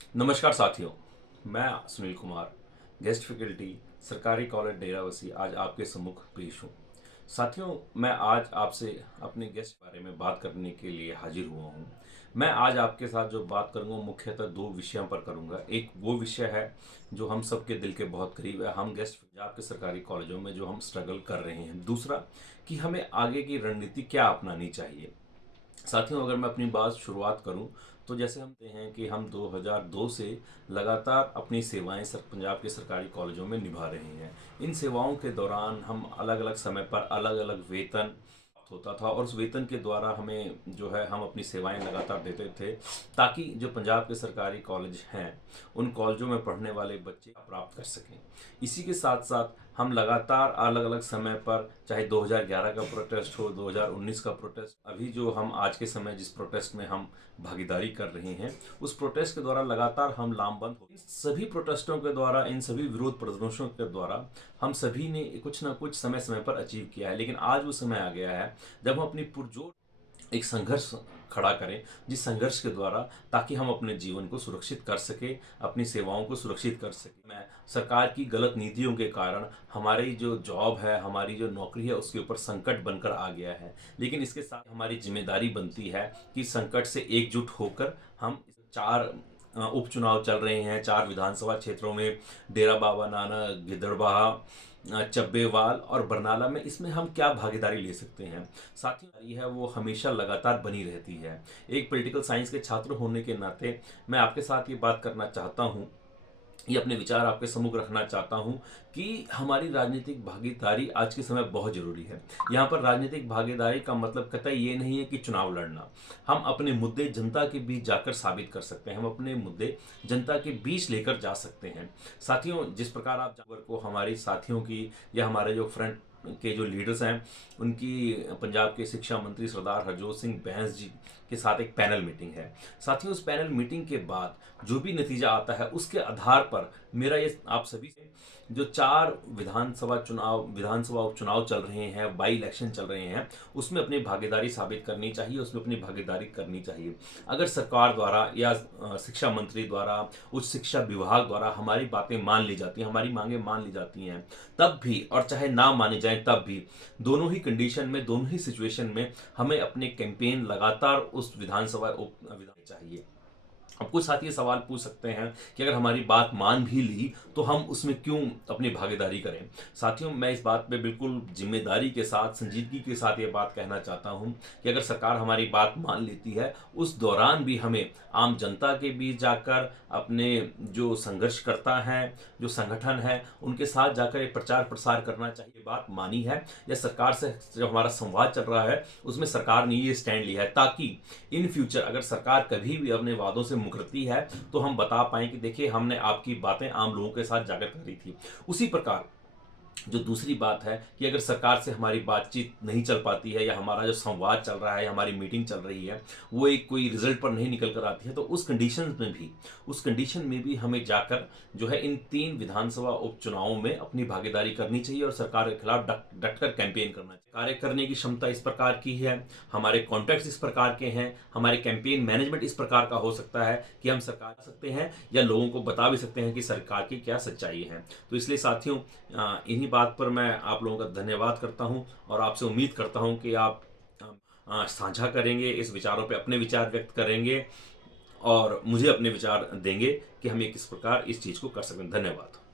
नमस्कार साथियों, मैं सुनील कुमार, गेस्ट फैकल्टी, सरकारी कॉलेज डेराबस्सी आज आपके सम्मुख पेश हूँ। साथियों, मैं आज आपसे अपने गेस्ट के बारे में बात करने के लिए हाजिर हुआ हूँ। मैं आज आपके साथ जो बात करूँगा मुख्यतः दो विषयों पर करूँगा। एक वो विषय है जो हम सबके दिल के बहुत करीब है, हम गेस्ट पंजाब के सरकारी कॉलेजों में जो हम स्ट्रगल कर रहे हैं। दूसरा कि हमें आगे की रणनीति क्या अपनानी चाहिए। साथियों, अगर मैं अपनी बात शुरुआत करूं तो जैसे हम देखते हैं कि हम 2002 से लगातार अपनी सेवाएं पंजाब के सरकारी कॉलेजों में निभा रहे हैं। इन सेवाओं के दौरान हम अलग अलग समय पर अलग अलग वेतन होता था और उस वेतन के द्वारा हमें जो है हम अपनी सेवाएं लगातार देते थे, ताकि जो पंजाब के सरकारी कॉलेज हैं उन कॉलेजों में पढ़ने वाले बच्चे प्राप्त कर सकें। इसी के साथ साथ हम लगातार अलग अलग समय पर, चाहे 2011 का प्रोटेस्ट हो, 2019 का प्रोटेस्ट, अभी जो हम आज के समय जिस प्रोटेस्ट में हम भागीदारी कर रहे हैं, उस प्रोटेस्ट के द्वारा लगातार हम लामबंद हो। इन सभी प्रोटेस्टों के द्वारा, इन सभी विरोध प्रदर्शनों के द्वारा हम सभी ने कुछ ना कुछ समय समय पर अचीव किया है। लेकिन आज वो समय आ गया है जब हम अपनी पुरजोर एक संघर्ष खड़ा करें, जिस संघर्ष के द्वारा ताकि हम अपने जीवन को सुरक्षित कर सके, अपनी सेवाओं को सुरक्षित कर सके। मैं सरकार की गलत नीतियों के कारण हमारी जो जॉब है, हमारी जो नौकरी है, उसके ऊपर संकट बनकर आ गया है। लेकिन इसके साथ हमारी जिम्मेदारी बनती है कि संकट से एकजुट होकर हम चार उपचुनाव चल रहे हैं, 4 विधानसभा क्षेत्रों में, डेरा बाबा नानक, गिद्धड़बाहा, चब्बेवाल और बरनाला में, इसमें हम क्या भागीदारी ले सकते हैं। साथ ही है वो हमेशा लगातार बनी रहती है। एक पॉलिटिकल साइंस के छात्र होने के नाते मैं आपके साथ ये बात करना चाहता हूँ, ये अपने विचार आपके सम्मुख रखना चाहता हूं कि हमारी राजनीतिक भागीदारी आज के समय बहुत जरूरी है। यहाँ पर राजनीतिक भागीदारी का मतलब कतई ये नहीं है कि चुनाव लड़ना। हम अपने मुद्दे जनता के बीच जाकर साबित कर सकते हैं, हम अपने मुद्दे जनता के बीच लेकर जा सकते हैं। साथियों, जिस प्रकार आप जानवर को हमारी साथियों की या हमारे जो फ्रंट के जो लीडर्स हैं उनकी, पंजाब के शिक्षा मंत्री सरदार हरजोत सिंह बैंस जी के साथ एक पैनल मीटिंग है। साथियों, उस पैनल मीटिंग के बाद जो भी नतीजा आता है उसके आधार पर मेरा ये आप सभी से, जो 4 विधानसभा उपचुनाव चल रहे हैं, बाई इलेक्शन चल रहे हैं, उसमें अपनी भागीदारी साबित करनी चाहिए, उसमें अपनी भागीदारी करनी चाहिए। अगर सरकार द्वारा या शिक्षा मंत्री द्वारा, उच्च शिक्षा विभाग द्वारा हमारी बातें मान ली जाती हैं, हमारी मांगें मान ली जाती हैं, तब भी, और चाहे ना मानी जाए तब भी, दोनों ही कंडीशन में, दोनों ही सिचुएशन में हमें अपने कैंपेन लगातार उस विधानसभा विधान चाहिए। अब कुछ साथी सवाल पूछ सकते हैं कि अगर हमारी बात मान भी ली तो हम उसमें क्यों अपनी भागीदारी करें। साथियों, मैं इस बात पे बिल्कुल जिम्मेदारी के साथ, संजीदगी के साथ ये बात कहना चाहता हूं कि अगर सरकार हमारी बात मान लेती है, उस दौरान भी हमें आम जनता के बीच जाकर, अपने जो संघर्षकर्ता हैं, जो संगठन है, उनके साथ जाकर एक प्रचार प्रसार करना चाहिए। बात मानी है या सरकार से जो हमारा संवाद चल रहा है उसमें सरकार ने ये स्टैंड लिया है, ताकि इन फ्यूचर अगर सरकार कभी भी अपने वादों से मुकरती है तो हम बता पाए कि देखिए हमने आपकी बातें आम लोगों के साथ जाकर करी थी। उसी प्रकार जो दूसरी बात है कि अगर सरकार से हमारी बातचीत नहीं चल पाती है, या हमारा जो संवाद चल रहा है, हमारी मीटिंग चल रही है, वो एक कोई रिजल्ट पर नहीं निकल कर आती है, तो उस कंडीशन में भी हमें जाकर जो है इन 3 विधानसभा उपचुनावों में अपनी भागीदारी करनी चाहिए और सरकार के खिलाफ डटकर कैंपेन करना चाहिए। कार्य करने की क्षमता इस प्रकार की है, हमारे कॉन्टैक्ट्स इस प्रकार के हैं, हमारे कैंपेन मैनेजमेंट इस प्रकार का हो सकता है कि हम सरकार कर सकते हैं या लोगों को बता भी सकते हैं कि सरकार की क्या सच्चाई है। तो इसलिए साथियों, इन्हीं बात पर मैं आप लोगों का धन्यवाद करता हूं और आपसे उम्मीद करता हूं कि आप साझा करेंगे, इस विचारों पे अपने विचार व्यक्त करेंगे और मुझे अपने विचार देंगे कि हम ये किस प्रकार इस चीज़ को कर सकते हैं। धन्यवाद।